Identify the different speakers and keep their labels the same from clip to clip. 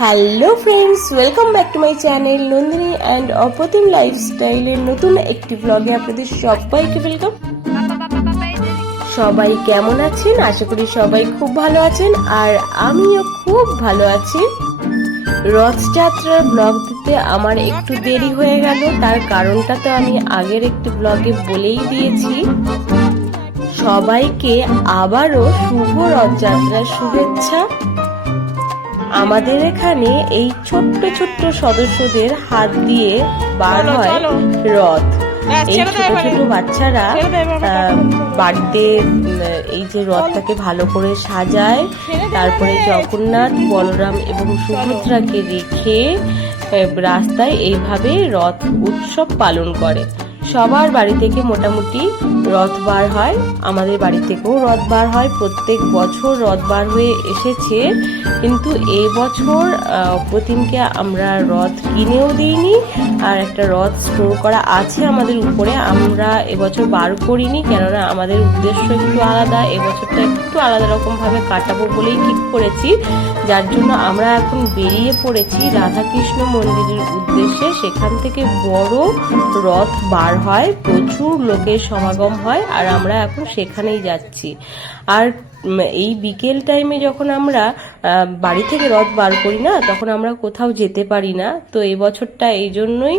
Speaker 1: Hello friends welcome back to my channel Nandini and Apratim লাইফস্টাইলের নতুন একটি ব্লগে আপনাদের সবাইকে ওয়েলকাম সবাই কেমন আছেন? আশা করি সবাই খুব ভালো আছেন আর আমিও খুব ভালো আছি। রথযাত্রার ব্লগ দিতে আমার একটু দেরি হয়ে গেল, তার কারণটা তো আমি আগের একটি ব্লগে বলেই দিয়েছি। সবাইকে আবারও শুভ রথযাত্রার শুভেচ্ছা। আমাদের এখানে এই ছোট্ট ছোট্ট সদস্যদের হাত দিয়ে বার হয় রথ।
Speaker 2: হ্যাঁ,
Speaker 1: এই ছোট ছোট বাচ্চারা বাড়িতে এই যে রথটাকে ভালো করে সাজায় তারপরে জগন্নাথ বলরাম এবং সুভদ্রাকে রেখে রাস্তায় এইভাবে রথ উৎসব পালন করে। সবার বাড়ি থেকে মোটামুটি রথ বার হয়। আমাদের বাড়ি থেকেও রথ বার হয়। প্রত্যেক বছর রথ বার হয়ে এসেছে। কিন্তু এবছর বছর প্রতিমকে আমরা রথ কিনেও দিইনি। আর একটা রথ স্টোর করা আছে আমাদের উপরে। আমরা এবছর বার করিনি, কেননা আমাদের উদ্দেশ্য একটু আলাদা। এবছরটা একটু আলাদা রকমভাবে কাটাবো বলেই ঠিক করেছি। যার জন্য আমরা এখন বেরিয়ে পড়েছি রাধাকৃষ্ণ মন্দিরের উদ্দেশ্যে। সেখান থেকে বড় রথ বার হয়। প্রচুর লোকের সমাগম হয় আর আমরা এখন সেখানেই যাচ্ছি। আর এই বিকেল টাইমে যখন আমরা বাড়ি থেকে রথ বার করি না, তখন আমরা কোথাও যেতে পারি না। তো এই বছরটা এই জন্যই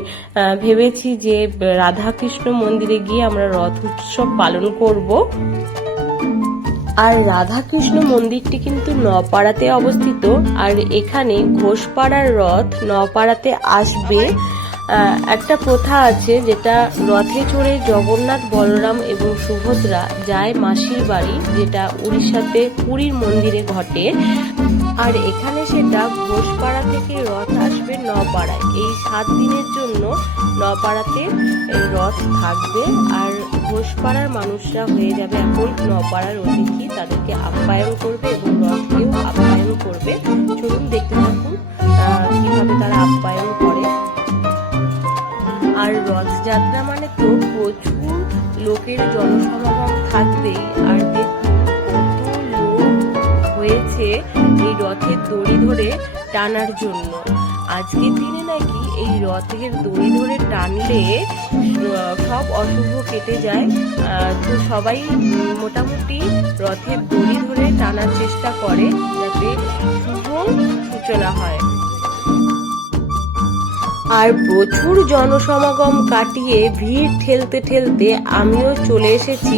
Speaker 1: ভেবেছি যে, রাধাকৃষ্ণ মন্দিরে গিয়ে আমরা রথ উৎসব পালন করব। আর রাধাকৃষ্ণ মন্দিরটি কিন্তু নপাড়াতে অবস্থিত। আর এখানে ঘোষপাড়ার রথ নপাড়াতে আসবে। একটা প্রথা আছে যেটা রথে চড়ে জগন্নাথ, বলরাম এবং সুভদ্রা যায় মাসির বাড়ি, যেটা উড়িষ্যাতে পুরীর মন্দিরে ঘটে। আর এখানে সেটা ঘোষপাড়া থেকে রথ আসবে নপাড়ায় এই সাত দিনের জন্য নপাড়াতে রথ থাকবে। আর ঘোষপাড়ার মানুষরা হয়ে যাবে এখন নপাড়ার অতিথি। তাদেরকে আপ্যায়ন করবে এবং রথকেও আপ্যায়ন করবে। চলুন দেখতে থাকুন কীভাবে তারা আপ্যায়ন করে। আর রথযাত্রা মানে তো প্রচুর লোকের জনসমাগম থাকবেই। আর হয়েছে এই রথের দড়ি ধরে টানার জন্য। আজকের দিনে নাকি এই রথের দড়ি ধরে টানলে সব অশুভ কেটে যায়। তো সবাই মোটামুটি রথের দড়ি ধরে টানার চেষ্টা করে যাতে শুভ সূচনা হয়। আর প্রচুর জনসমাগম কাটিয়ে ভিড় ঠেলতে ঠেলতে আমিও চলে এসেছি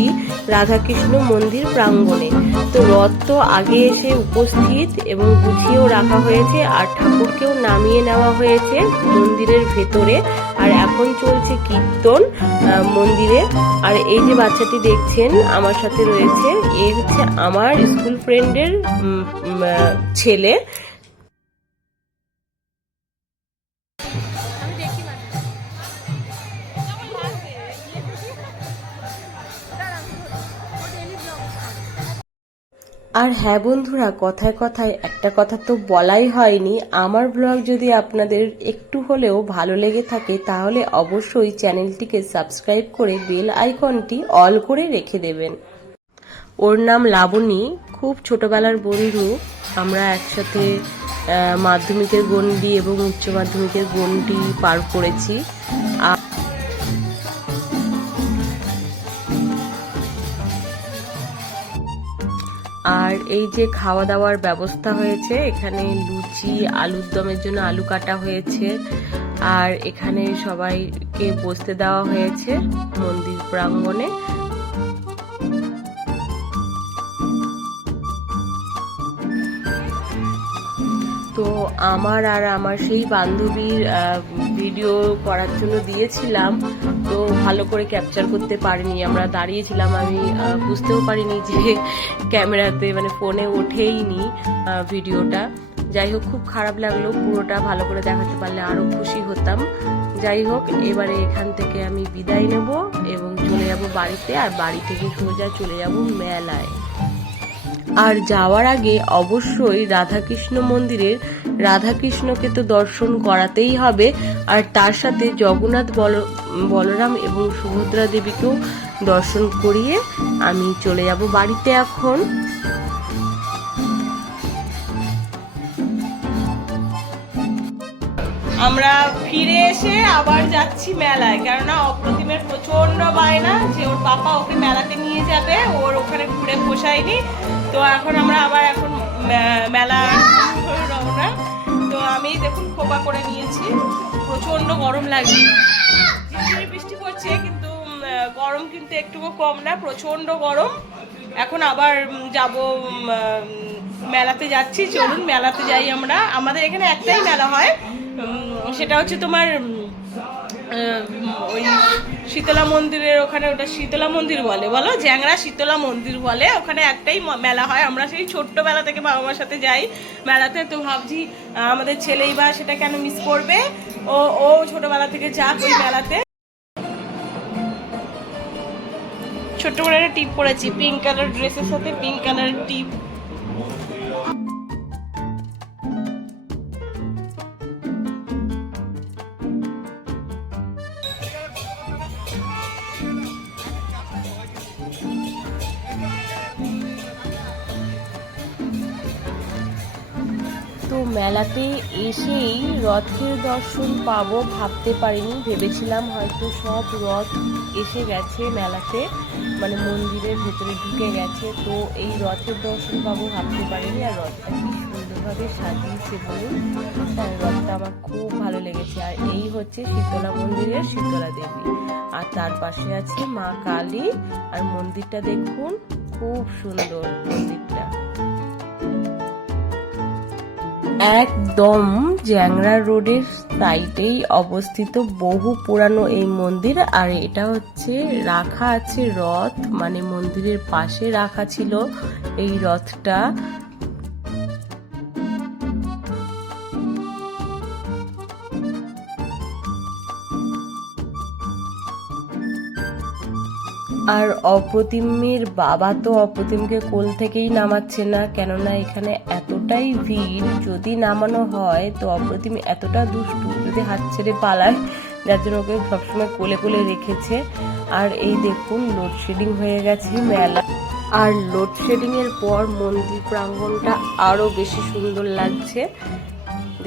Speaker 1: রাধাকৃষ্ণ মন্দির প্রাঙ্গণে। তো রথ তো আগে এসে উপস্থিত এবং গুছিয়েও রাখা হয়েছে আর ঠাকুরকেও নামিয়ে নেওয়া হয়েছে মন্দিরের ভেতরে। আর এখন চলছে কীর্তন মন্দিরে। আর এই যে বাচ্চাটি দেখছেন, আমার সাথে রয়েছে, এ হচ্ছে আমার স্কুল ফ্রেন্ডের ছেলে। আর হ্যাঁ বন্ধুরা, কথায় কথায় একটা কথা তো বলাই হয়নি। আমার ব্লগ যদি আপনাদের একটু হলেও ভালো লেগে থাকে, তাহলে অবশ্যই চ্যানেলটিকে সাবস্ক্রাইব করে বেল আইকনটি অল করে রেখে দেবেন। ওর নাম লাবণী, খুব ছোটবেলার বন্ধু। আমরা একসাথে মাধ্যমিকের গণ্ডি এবং উচ্চ মাধ্যমিকের গণ্ডি পার করেছি। এই যে খাওয়া দাওয়ার ব্যবস্থা হয়েছে, এখানে লুচি, আলুর দমের জন্য আলু কাটা হয়েছে, আর এখানে সবাইকে বসতে দেওয়া হয়েছে মন্দির প্রাঙ্গণে। তো আমার আর আমার সেই বান্ধবীর ভিডিও করার জন্য দিয়েছিলাম, তো ভালো করে ক্যাপচার করতে পারিনি। আমরা দাঁড়িয়েছিলাম, আমি বুঝতেও পারিনি যে ক্যামেরাতে মানে ফোনে ওঠেইনি ভিডিওটা যাই হোক, খুব খারাপ লাগল, পুরোটা ভালো করে দেখাতে পারলে আরও খুশি হতাম। যাই হোক, এবারে এখান থেকে আমি বিদায় নেব এবং চলে যাব বাড়িতে, আর বাড়ি থেকে সোজা চলে যাব মেলায়। আর যাওয়ার আগে অবশ্যই রাধাকৃষ্ণ মন্দিরের রাধাকৃষ্ণকে তো দর্শন করাতেই হবে। আর তার সাথে জগন্নাথ বল, বলরাম এবং সুভদ্রা দেবীকেও দর্শন করিয়ে আমি চলে যাব বাড়িতে এখন। আমরা ফিরে এসে আবার যাচ্ছি মেলায়, কেননা অপ্রতিমের প্রচণ্ড বায়না যে ওর পাপা ওকে মেলাতে নিয়ে যাবে, ওর ওখানে ঘুরে পোষায়নি তো এখন আমরা আবার এখন মেলা রওনা তো আমি দেখুন খোপা করে নিয়েছি। প্রচণ্ড গরম লাগে। বৃষ্টি পড়ছে, কিন্তু গরম কিন্তু একটুকু কম না প্রচণ্ড গরম। এখন আবার যাব মেলাতে যাচ্ছি। চলুন, মেলাতে যাই আমরা। আমাদের এখানে একটাই মেলা হয় সেটা হচ্ছে তোমার ওই শীতলা মন্দিরের ওখানে ওটা শীতলা মন্দির বলে, বলো? জ্যাংরা শীতলা মন্দির বলে। ওখানে একটাই মেলা হয়। আমরা সেই ছোট্টবেলা থেকে বাবা মার সাথে যাই মেলাতে। তো ভাবছি আমাদের ছেলেই বা সেটা কেন মিস করবে? ও ও ছোটবেলা থেকে যাক ওই মেলাতে। ছোট্ট করে একটা টিপ পরেছি পিঙ্ক কালার ড্রেসের সাথে পিঙ্ক কালার টিপ মেলাতে এসেই রথের দর্শন পাবো ভাবতে পারিনি। ভেবেছিলাম হয়তো সব রথ এসে গেছে মেলাতে মানে মন্দিরের ভেতরে ঢুকে গেছে, তো এই রথের দর্শন পাবো ভাবতে পারিনি। আর রথটা কি সুন্দরভাবে সাজিয়েছে বলুন। হ্যাঁ রথটা আমার খুব ভালো লেগেছে। আর এই হচ্ছে শীতলা মন্দিরের শীতলা দেবী। আর তার পাশে আছে মা কালী। আর মন্দিরটা দেখুন, খুব সুন্দর মন্দিরটা। একদম জ্যাংরা রোডের সাইডেই অবস্থিত বহু পুরানো এই মন্দির। আর এটা হচ্ছে রাখা আছে রথ মানে মন্দিরের পাশে রাখা ছিল এই রথটা। আর অপ্রতিমের বাবা তো অপ্রতিমকে কোল থেকেই নামাচ্ছে না, কেননা এখানে এতটাই ভিড় যদি নামানো হয়, তো অপ্রতিম এতটা দুষ্টু যদি হাত ছেড়ে পালায়, যার জন্য ওকে সবসময় কোলে কোলে রেখেছে। আর এই দেখুন লোডশেডিং হয়ে গেছে মেলা। আর লোডশেডিং এর পর মন্দির প্রাঙ্গণটা আরও বেশি সুন্দর লাগছে।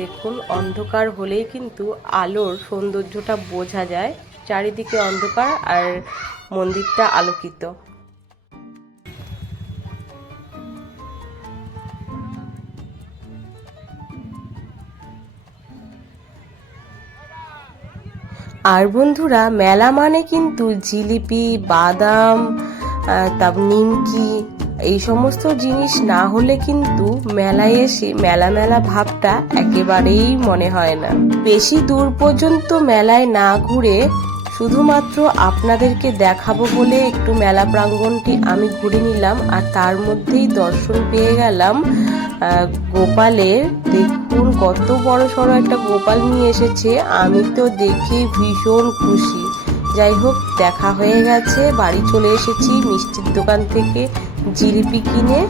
Speaker 1: দেখুন, অন্ধকার হলেই কিন্তু আলোর সৌন্দর্যটা বোঝা যায়। চারিদিকে অন্ধকার আর মন্দিরটা আলোকিত। আর বন্ধুরা, মেলা মানে কিন্তু জিলিপি, বাদাম তারপর নিমকি, এই সমস্ত জিনিস না হলে কিন্তু মেলায় এসে মেলা মেলা ভাবটা একেবারেই মনে হয় না। বেশি দূর পর্যন্ত মেলায় না ঘুরে শুধুমাত্র আপনাদেরকে দেখাবো বলে একটু মেলা প্রাঙ্গণটি আমি ঘুরে নিলাম আর তার মধ্যেই দর্শন পেয়ে গেলাম গোপালের দেখুন কত বড় সড়ো একটা গোপাল নিয়ে এসেছে। আমি তো দেখে ভীষণ খুশি। যাই হোক, দেখা হয়ে গেছে। বাড়ি চলে এসেছি মিষ্টির দোকান থেকে জিলিপি কিনে।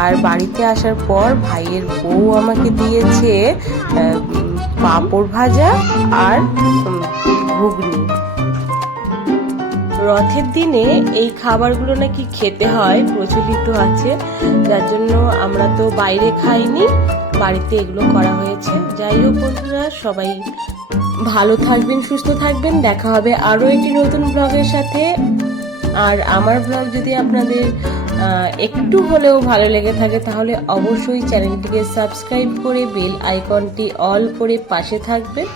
Speaker 1: আর বাড়িতে আসার পর ভাইয়ের বউ আমাকে দিয়েছে পাঁপড় ভাজা আর ঘুগনি। রথের দিনে এই খাবারগুলো নাকি খেতে হয়, প্রচলিত আছে। যার জন্য আমরা তো বাইরে খাইনি, বাড়িতে এগুলো করা হয়েছে। যাই হোক বন্ধুরা, সবাই ভালো থাকবেন, সুস্থ থাকবেন। দেখা হবে আরও একটি নতুন ব্লগের সাথে। আর আমার ব্লগ যদি আপনাদের একটু হলেও ভালো লেগে থাকে, তাহলে অবশ্যই চ্যানেলটিকে সাবস্ক্রাইব করে বেল আইকনটি অল করে পাশে থাকবেন।